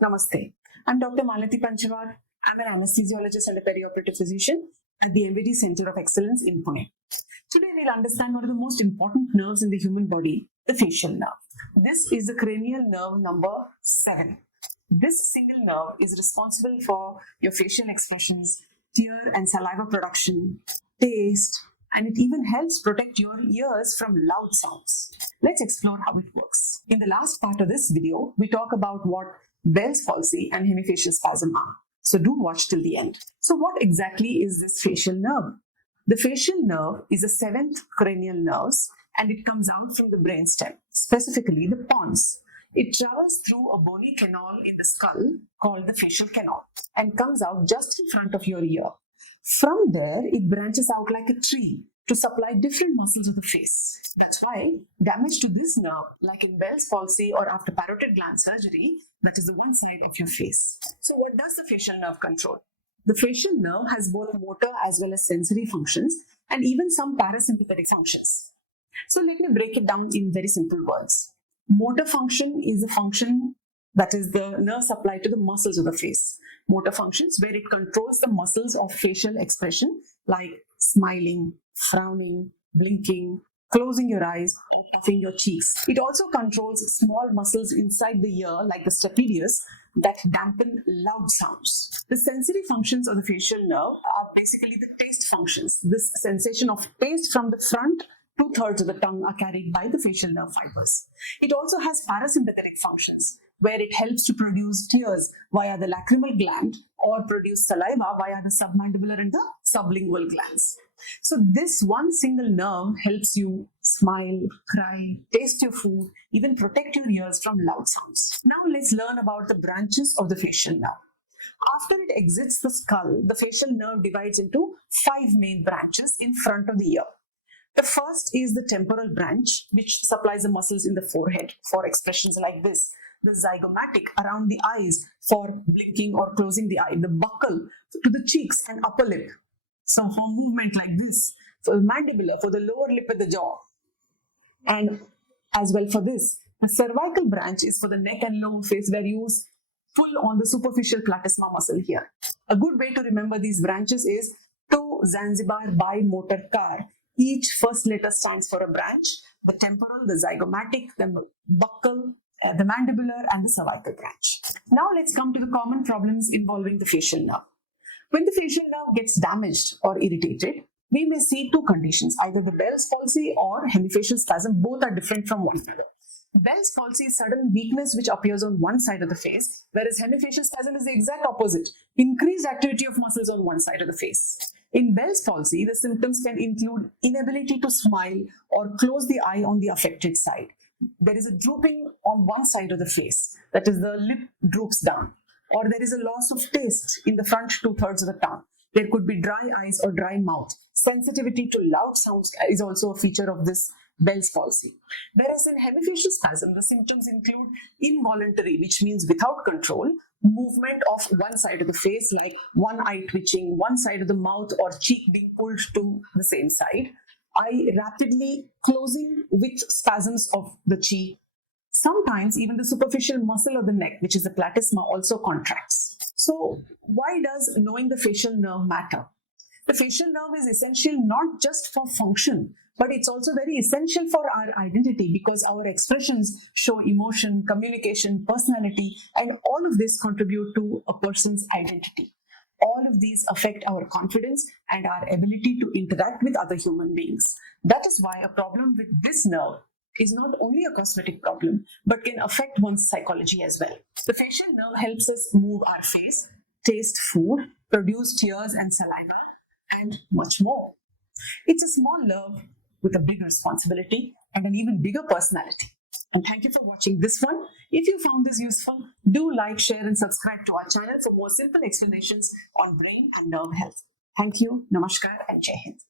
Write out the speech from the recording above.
Namaste. I'm Dr. Malathi Panchwagh. I'm an anesthesiologist and a perioperative physician at the MVD Center of Excellence in Pune. Today we'll understand one of the most important nerves in the human body, the facial nerve. This is the cranial nerve number 7. This single nerve is responsible for your facial expressions, tear and saliva production, taste, and it even helps protect your ears from loud sounds. Let's explore how it works. In the last part of this video, we talk about what Bell's palsy and hemifacial spasm are. So do watch till the end. So what exactly is this facial nerve? The facial nerve is the 7th cranial nerves and it comes out from the brainstem, specifically the pons. It travels through a bony canal in the skull called the facial canal and comes out just in front of your ear. From there, it branches out like a tree to supply different muscles of the face. That's why damage to this nerve, like in Bell's palsy or after parotid gland surgery, that is the one side of your face. So what does the facial nerve control? The facial nerve has both motor as well as sensory functions and even some parasympathetic functions. So let me break it down in very simple words. Motor function is a function that is the nerve supply to the muscles of the face. Motor functions where it controls the muscles of facial expression like smiling, frowning, blinking, closing your eyes, or puffing your cheeks. It also controls small muscles inside the ear like the stapedius that dampen loud sounds. The sensory functions of the facial nerve are basically the taste functions. This sensation of taste from the front 2/3 of the tongue are carried by the facial nerve fibers. It also has parasympathetic functions where it helps to produce tears via the lacrimal gland or produce saliva via the submandibular and the sublingual glands. So this one single nerve helps you smile, cry, taste your food, even protect your ears from loud sounds. Now let's learn about the branches of the facial nerve. After it exits the skull, the facial nerve divides into 5 main branches in front of the ear. The first is the temporal branch, which supplies the muscles in the forehead for expressions like this. The zygomatic around the eyes for blinking or closing the eye. The buccal to the cheeks and upper lip. So for movement like this. For the mandibular, for the lower lip at the jaw. And as well for this. The cervical branch is for the neck and lower face where you pull on the superficial platysma muscle here. A good way to remember these branches is to Zanzibar By Motor Car. Each first letter stands for a branch. The temporal, the zygomatic, the buccal, the mandibular and the cervical branch. Now let's come to the common problems involving the facial nerve. When the facial nerve gets damaged or irritated, we may see 2 conditions, either the Bell's palsy or hemifacial spasm. Both are different from one another. Bell's palsy is sudden weakness which appears on one side of the face, whereas hemifacial spasm is the exact opposite, increased activity of muscles on one side of the face. In Bell's palsy, the symptoms can include inability to smile or close the eye on the affected side. There is a drooping on one side of the face, that is the lip droops down, or there is a loss of taste in the front 2/3 of the tongue. There could be dry eyes or dry mouth. Sensitivity to loud sounds is also a feature of this Bell's palsy. Whereas in hemifacial spasm, the symptoms include involuntary, which means without control, movement of one side of the face like one eye twitching, one side of the mouth or cheek being pulled to the same side, eye rapidly closing with spasms of the cheek. Sometimes even the superficial muscle of the neck, which is the platysma, also contracts. So why does knowing the facial nerve matter? The facial nerve is essential not just for function, but it's also very essential for our identity because our expressions show emotion, communication, personality, and all of this contribute to a person's identity. All of these affect our confidence and our ability to interact with other human beings. That is why a problem with this nerve is not only a cosmetic problem, but can affect one's psychology as well. The facial nerve helps us move our face, taste food, produce tears and saliva, and much more. It's a small nerve with a big responsibility and an even bigger personality. And thank you for watching this one. If you found this useful, do like, share and subscribe to our channel for more simple explanations on brain and nerve health. Thank you, Namaskar and Jai Hind.